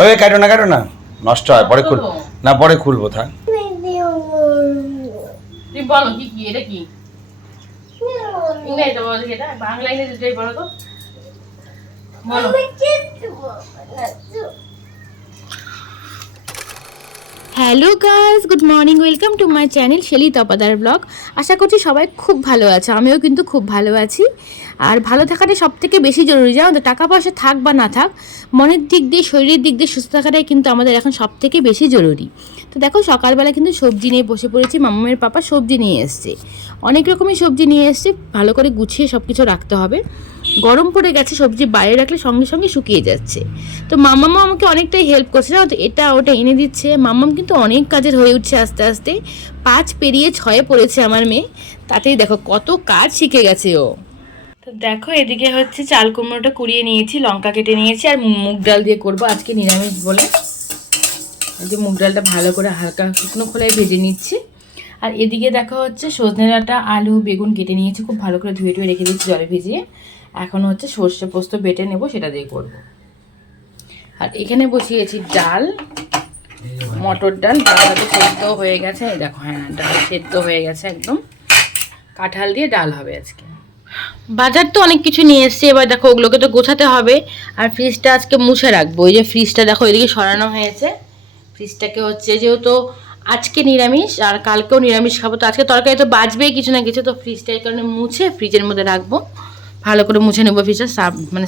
ওই কাটো না নষ্ট হয় পরে খুল না পরে খুলবো থাক। তুই বলো কি কি এটা কি ইংরেজিতে বলো এটা বাংলা ইংরেজিতে বলো তো বলো। Hello guys, good morning, welcome to my channel Shelly Tapadar vlog. আশা করছি সবাই খুব ভালো আছে, আমিও কিন্তু খুব ভালো আছি। আর ভালো থাকাটা সব থেকে বেশি জরুরি, জানো তো? টাকা পয়সা থাক বা না থাক, মনের দিক দিয়ে শরীরের দিক দিয়ে সুস্থ থাকাটাই কিন্তু আমাদের এখন সব থেকে বেশি জরুরি। তো দেখো সকালবেলা কিন্তু সবজি নিয়ে বসে পড়েছি, মামামের পাপা সবজি নিয়ে এসছে, অনেক রকমের সবজি নিয়ে এসছে, ভালো করে গুছিয়ে সব কিছু রাখতে হবে। গরম পড়ে গেছে, সবজি বাইরে রাখলে সঙ্গে সঙ্গে শুকিয়ে যাচ্ছে। তো মামামা আমাকে অনেকটাই হেল্প করছে, জানো তো? এটা ওটা এনে দিচ্ছে। মামাম কিন্তু অনেক কাজের হয়ে উঠছে আস্তে আস্তে, 5 পেরিয়ে 6 পড়েছে আমার মেয়ে, তাতেই দেখো কত কাজ শিখে গেছে ও। তো দেখো এদিকে হচ্ছে চাল কুমড়োটা কুড়িয়ে নিয়েছি, লঙ্কা কেটে নিয়েছি, আর মুগ ডাল দিয়ে করব আজকে নিরামিষ বলে। এই যে মুগ ডালটা ভালো করে হালকা শুকনো খোলায় ভেজে নিচ্ছি। আর এদিকে দেখা হচ্ছে সজনে ডাঁটা, আলু, বেগুন কেটে নিয়েছি, খুব ভালো করে ধুয়ে রেখে দিচ্ছি জলে ভিজিয়ে। এখন হচ্ছে সর্ষে পোস্ত বেটে নেব, সেটা দিয়ে করব। আর এখানে বসিয়েছি ডাল, মটর ডাল, ডালটা সেদ্ধ হয়ে গেছে, এই দেখো, হ্যাঁ ডাল সেদ্ধ হয়ে গেছে একদম। কাঁঠাল দিয়ে ডাল হবে আজকে। বাজার তো অনেক কিছু নিয়ে এসেছি, এবার দেখো ওগুলোকে তো গোছাতে হবে। আর ফ্রিজটা আজকে মুছে রাখবো। এই যে ফ্রিজটা দেখো এদিকে সরানো হয়েছে, ফ্রিজটাকে হচ্ছে যেহেতু আজকে নিরামিষ আর কালকেও নিরামিষ খাবো, তো আজকে তরকারি তো বাঁচবেই কিছু না কিছু, তো ফ্রিজটা এই কারণে মুছে ফ্রিজের মধ্যে রাখবো। ভালো করে মুছে নেবো ফ্রিজটা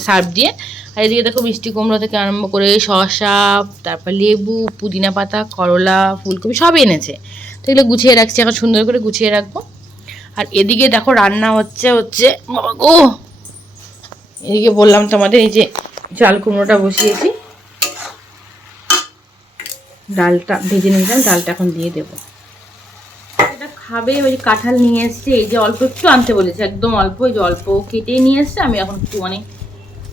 সার্ফ দিয়ে। আর এদিকে দেখো মিষ্টি কুমড়ো থেকে আরম্ভ করে শসা, তারপর লেবু, পুদিনা পাতা, করলা, ফুলকপি সব এনেছে, তো এগুলো গুছিয়ে রাখছি, এখন সুন্দর করে গুছিয়ে রাখবো। আর এদিকে দেখো রান্না হচ্ছে বাবা গো, এদিকে বললাম তোমাদের এই যে চাল কুমড়োটা বসিয়েছি, ডালটা ভেজে নিলাম, ডালটা এখন দিয়ে দেবো। এটা খাবে, ওই কাঁঠাল নিয়ে এসছে, এই যে অল্প একটু আনতে বলেছে, একদম অল্প, ওই যে অল্প কেটে নিয়ে এসছে। আমি এখন একটু মানে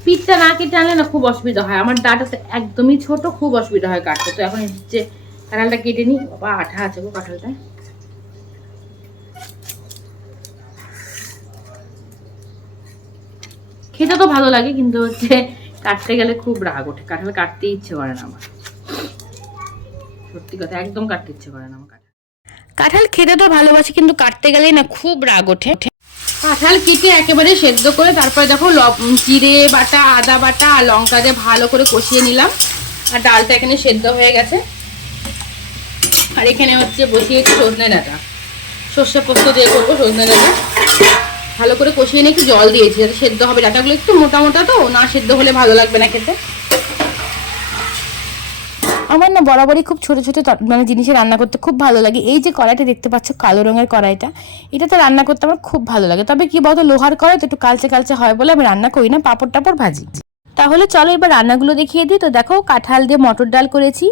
পিঠটা না কেটে আনলে না খুব অসুবিধা হয়, আমার ডাঁটাটা একদমই ছোট, খুব অসুবিধা হয় কাটতে। তো এখন যে কাঁঠালটা কেটে নিই, বাবা আঠা আছে গো কাঁঠালটা। খেতে তো ভালো লাগে, কিন্তু হচ্ছে কাটতে গেলে খুব রাগ ওঠে, কাঁঠাল কাটতে ইচ্ছে করে না আমার, সত্যি কথা, একদম কাটতে ইচ্ছে করে না আমার। কাঁঠাল খেতে তো ভালোবাসি, কিন্তু কাটতে গেলেই না খুব রাগ ওঠে। কাঁঠাল কেটে একেবারে সেদ্ধ করে তারপরে দেখো জিরে বাটা, আদা বাটা আর লঙ্কা দিয়ে ভালো করে কষিয়ে নিলাম। আর ডালটা এখানে সেদ্ধ হয়ে গেছে। আর এখানে হচ্ছে বসিয়েছি সজনে ডাঁটা, সর্ষে পোস্ত দিয়ে করবো সজনে ডাঁটা। ভালো করে কষিয়ে নিয়ে একটু জল দিয়েছি যাতে সেদ্ধ হবে, ডাঁটাগুলো একটু মোটা মোটা, তো না সেদ্ধ হলে ভালো লাগবে না খেতে। আমার না বরাবরই খুব ছোটো ছোটো মানে জিনিসে রান্না করতে খুব ভালো লাগে। এই যে কড়াইটা দেখতে পাচ্ছ, কালো রঙের কড়াইটা, এটাতে রান্না করতে আমার খুব ভালো লাগে। তবে কি বলতো, লোহার কড়াই তো একটু কালচে কালচে হয় বলে আমি রান্না করি না, পাঁপড় টাপড় ভাজি। তাহলে চলো এবার রান্নাগুলো দেখিয়ে দিই। তো দেখো কাঁঠাল দিয়ে মটর ডাল করেছি,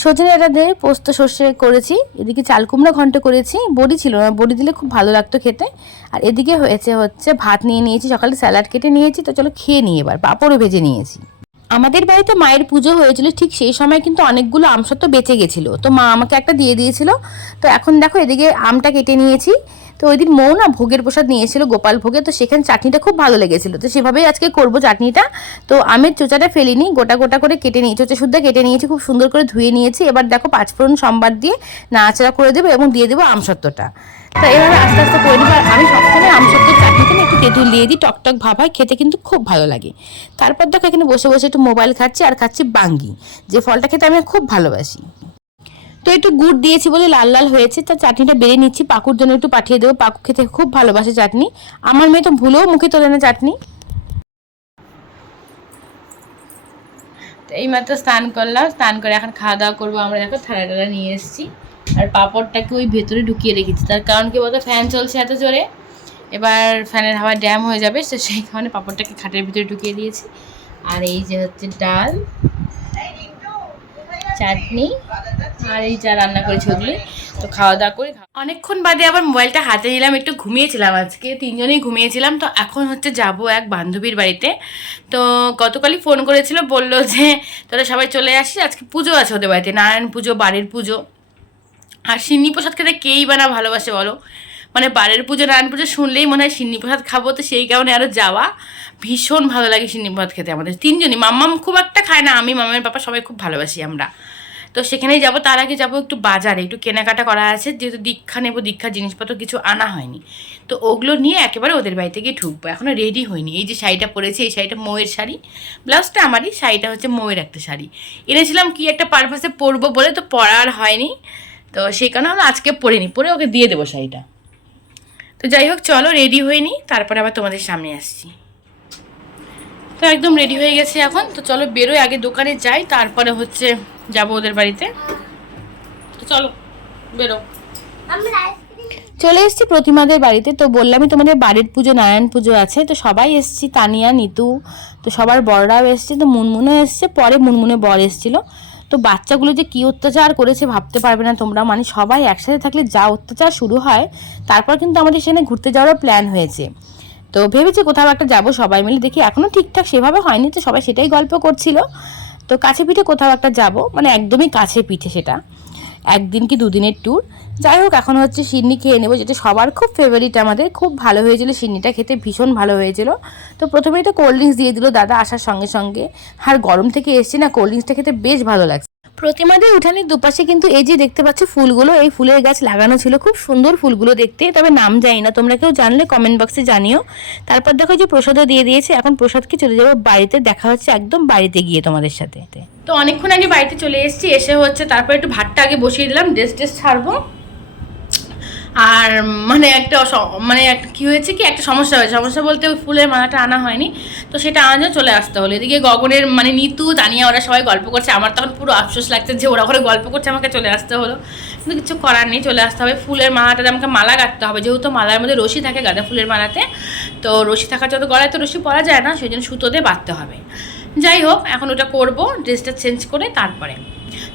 সজনে ডাঁটা দিয়ে পোস্ত সর্ষে করেছি, এদিকে চাল কুমড়ো ঘন্ট করেছি, বড়ি ছিল না, বড়ি দিলে খুব ভালো লাগতো খেতে। আর এদিকে হচ্ছে ভাত নিয়ে নিয়েছি, সকালে স্যালাড কেটে নিয়েছি। তো চলো খেয়ে নিই, এবার পাঁপড়ও ভেজে নিয়েছি। আমাদের বাড়িতে মায়ের পুজো হয়েছিল, ঠিক সেই সময় কিন্তু অনেকগুলো আমসত্ত্ব বেঁচে গেছিলো, তো মা আমাকে একটা দিয়ে দিয়েছিল। তো এখন দেখো এদিকে আমটা কেটে নিয়েছি। তো ওই দিন মৌ না ভোগের প্রসাদ নিয়েছিল, গোপাল ভোগে, তো সেখানে চাটনিটা খুব ভালো লেগেছিলো, তো সেভাবেই আজকে করবো চাটনিটা। তো আমের চোচাটা ফেলিনি, গোটা গোটা করে কেটে নিয়ে চোচা শুদ্ধা কেটে নিয়েছি, খুব সুন্দর করে ধুয়ে নিয়েছি। এবার দেখো পাঁচফোড়ন সম্বার দিয়ে নাড়াচাড়া করে দেবো এবং দিয়ে দেবো আমসত্ত্বটা। তো এভাবে আস্তে আস্তে করে নেবো। আর আমি সবসময় আমসত্ত্বের চাটনিতে না একটু তেঁতুল দিয়ে দিই, টকটক ভাব হয়, খেতে কিন্তু খুব ভালো লাগে। তারপর দেখো এখানে বসে বসে একটু মোবাইল খাচ্ছি, আর খাচ্ছি বাঙ্গি, যে ফলটা খেতে আমি খুব ভালোবাসি। তো একটু গুড় দিয়েছি বলে লাল লাল হয়েছে, তা চাটনিটা বেড়ে নিচ্ছি, পাকুর জন্য একটু পাঠিয়ে দেবো, পাকু খেতে খুব ভালোবাসে চাটনি। আমার মেয়ে তো ভুলেও মুখে তোলে না চাটনি। তো এইমাত্র স্নান করলাম, স্নান করে এখন খাওয়া দাওয়া করবো আমরা। দেখো থালা টালা নিয়ে এসেছি, আর পাঁপড়টাকে ওই ভেতরে ঢুকিয়ে রেখেছি, তার কারণ কি বলতো, ফ্যান চলছে এত জোরে, এবার ফ্যানের হাওয়া ড্যাম হয়ে যাবে, তো সেই কারণে পাঁপড়টাকে খাটের ভিতরে ঢুকিয়ে দিয়েছি। আর এই যে হচ্ছে ডাল, চাটনি, আর এই যা রান্না করেছি ওগুলি। তো খাওয়া দাওয়া করি। অনেকক্ষণ বাদে আবার মোবাইলটা হাতে নিলাম, একটু ঘুমিয়েছিলাম, আজকে 3 জনেই ঘুমিয়েছিলাম। তো এখন হচ্ছে যাব এক বান্ধবীর বাড়িতে। তো গতকালই ফোন করেছিল, বললো যে তোরা সবাই চলে আসিস, আজকে পুজো আছে ওদের বাড়িতে, নারায়ণ পুজো, বাড়ির পুজো। আর সিন্নি প্রসাদ খেতে কেই বা না ভালোবাসে বলো, মানে বাড়ির পুজো নারায়ণ পুজো শুনলেই মনে হয় সিন্নি প্রসাদ খাবো, তো সেই কারণে আরও যাওয়া। ভীষণ ভালো লাগে সিন্নি প্রসাদ খেতে আমাদের তিনজনই, মাম্মাম খুব একটা খায় না, আমি মামার পাপা সবাই খুব ভালোবাসি আমরা। তো সেখানেই যাবো, তার আগে যাবো একটু বাজারে, একটু কেনাকাটা করা আছে, যেহেতু দীক্ষা নেবো, দীক্ষার জিনিসপত্র কিছু আনা হয়নি, তো ওগুলো নিয়ে একেবারে ওদের বাড়িতে গিয়ে ঢুকবো। এখনও রেডি হয়নি। এই যে শাড়িটা পরেছি, এই শাড়িটা ময়ের শাড়ি, ব্লাউজটা আমারই, শাড়িটা হচ্ছে ময়ের একটা শাড়ি এনেছিলাম কি একটা পারপাসে পরবো বলে, তো পরার হয়নি, তো সেই কারণে আমরা আজকে পরিনি, পরে ওকে দিয়ে দেবো শাড়িটা। তো যাই হোক, চলো রেডি হয়নি, তারপরে আবার তোমাদের সামনে আসছি। তো একদম রেডি হয়ে গেছে এখন, তো চলো বেরোই, আগে দোকানে যাই, তারপরে হচ্ছে যাবো ওদের বাড়িতে। তো চলো বেরো। চলে এসেছি প্রতিমাদের বাড়িতে। তো বললামই তোমাদের বাড়ির পুজো নারায়ণ পুজো আছে, তো সবাই এসেছি, তানিয়া, নিতু, তো সবার বড়রাও এসছে, তো মুনমুনও এসছে, পরে মুনমুনে বর এসেছিলো। তো বাচ্চাগুলো যে কী অত্যাচার করেছে ভাবতে পারবে না তোমরা, মানে সবাই একসাথে থাকলে যা অত্যাচার শুরু হয়। তারপর কিন্তু আমাদের সেখানে ঘুরতে যাওয়ারও প্ল্যান হয়েছে, তো ভেবেছি কোথাও একটা যাবো সবাই মিলে, দেখি এখনও ঠিকঠাক সেভাবে হয়নি, তো সবাই সেটাই গল্প করছিল। তো কাছে পিঠে কোথাও একটা যাব, মানে একদমই কাছে পিঠে, সেটা একদিন কি দুদিনের ট্যুর। যাই হোক, এখন হচ্ছে সিন্নি খেয়ে নেবো, যেটা সবার খুব ফেভারিট, আমাদের খুব ভালো হয়েছিল সিন্নিটা, খেতে ভীষণ ভালো হয়েছিল। তো প্রথমেই তো কোল্ড ড্রিঙ্কস দিয়ে দিল দাদা আসার সঙ্গে সঙ্গে, আর গরম থেকে এসছে না, কোল্ড ড্রিঙ্কসটা খেতে বেশ ভালো লাগছে। প্রতিমাদের উঠানের দুপাশে কিন্তু এই যে দেখতে পাচ্ছ ফুলগুলো, এই ফুলের গাছ লাগানো ছিল, খুব সুন্দর ফুলগুলো দেখতে, তবে নাম জানি না, তোমরা কেউ জানলে কমেন্ট বক্সে জানিও। তারপর দেখো যে প্রসাদও দিয়ে দিয়েছে, এখন প্রসাদকে চলে যাবো বাড়িতে, দেখা হচ্ছে একদম বাড়িতে গিয়ে তোমাদের সাথে। তো অনেকক্ষণ আগে বাড়িতে চলে এসেছি, এসে হচ্ছে তারপর একটু ভাতটা আগে বসিয়ে দিলাম, ড্রেস ছাড়বো। আর মানে একটা কী হয়েছে কি, একটা সমস্যা হয়েছে, সমস্যা বলতে ওই ফুলের মালাটা আনা হয়নি, তো সেটা আনার চলে আসতে হলো। এদিকে গগনের মানে নিতু, তানিয়া ওরা সবাই গল্প করছে, আমার তখন পুরো আফসোস লাগছে যে ওরা ঘরে গল্প করছে, আমাকে চলে আসতে হলো, কিন্তু কিছু করার নেই, চলে আসতে হবে। ফুলের মালাটাতে আমাকে মালা গাঁথতে হবে, যেহেতু মালার মধ্যে রশি থাকে গাঁদা ফুলের মালাতে, তো রশি থাকার যত গলায় তো রশি পরা যায় না, সেই জন্য সুতো দিয়ে বাঁধতে হবে। যাই হোক, এখন ওটা করবো, ড্রেসটা চেঞ্জ করে তারপরে।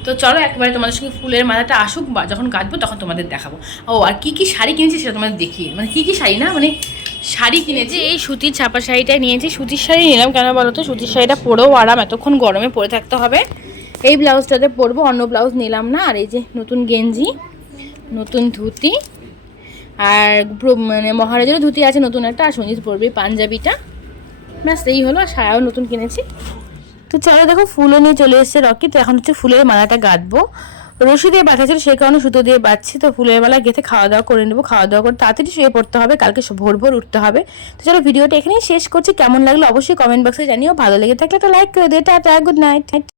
তো চলো একবারে তোমাদের সঙ্গে ফুলের মালাটা আসুক, বা যখন কাটবো তখন তোমাদের দেখাবো। ও আর কী কী শাড়ি কিনেছি সেটা তোমাদের দেখিয়ে, মানে কী কী শাড়ি না, মানে শাড়ি কিনেছি, এই সুতির ছাপা শাড়িটাই নিয়েছি, সুতির শাড়ি নিলাম কেন বলো তো, সুতির শাড়িটা পরেও আরাম, এতক্ষণ গরমে পরে থাকতে হবে। এই ব্লাউজটাতে পরবো, অন্য ব্লাউজ নিলাম না। আর এই যে নতুন গেঞ্জি, নতুন ধুতি, আর মানে মহারাজেরও ধুতি আছে নতুন একটা, আর সঞ্জিত পরবে পাঞ্জাবিটা, ব্যাস এই হলো। আর সায়াও নতুন কিনেছি। তো চলো দেখো, ফুলও নিয়ে চলে এসেছে রকি, তো এখন হচ্ছে ফুলের মালাটা গাঁথবো, রশি দিয়ে বাঁধা ছিল সেই কারণে সুতো দিয়ে বাঁধছি। তো ফুলের মালা গেঁথে খাওয়া দাওয়া করে নেবো, খাওয়া দাওয়া করে তাড়াতাড়ি শুয়ে পড়তে হবে, কালকে ভোর ভোর উঠতে হবে। তো চলো ভিডিওটা এখানেই শেষ করছি, কেমন লাগলো অবশ্যই কমেন্ট বক্সে জানিও, ভালো লেগে থাকলে একটা লাইক করে দিও, টাটা, গুড নাইট।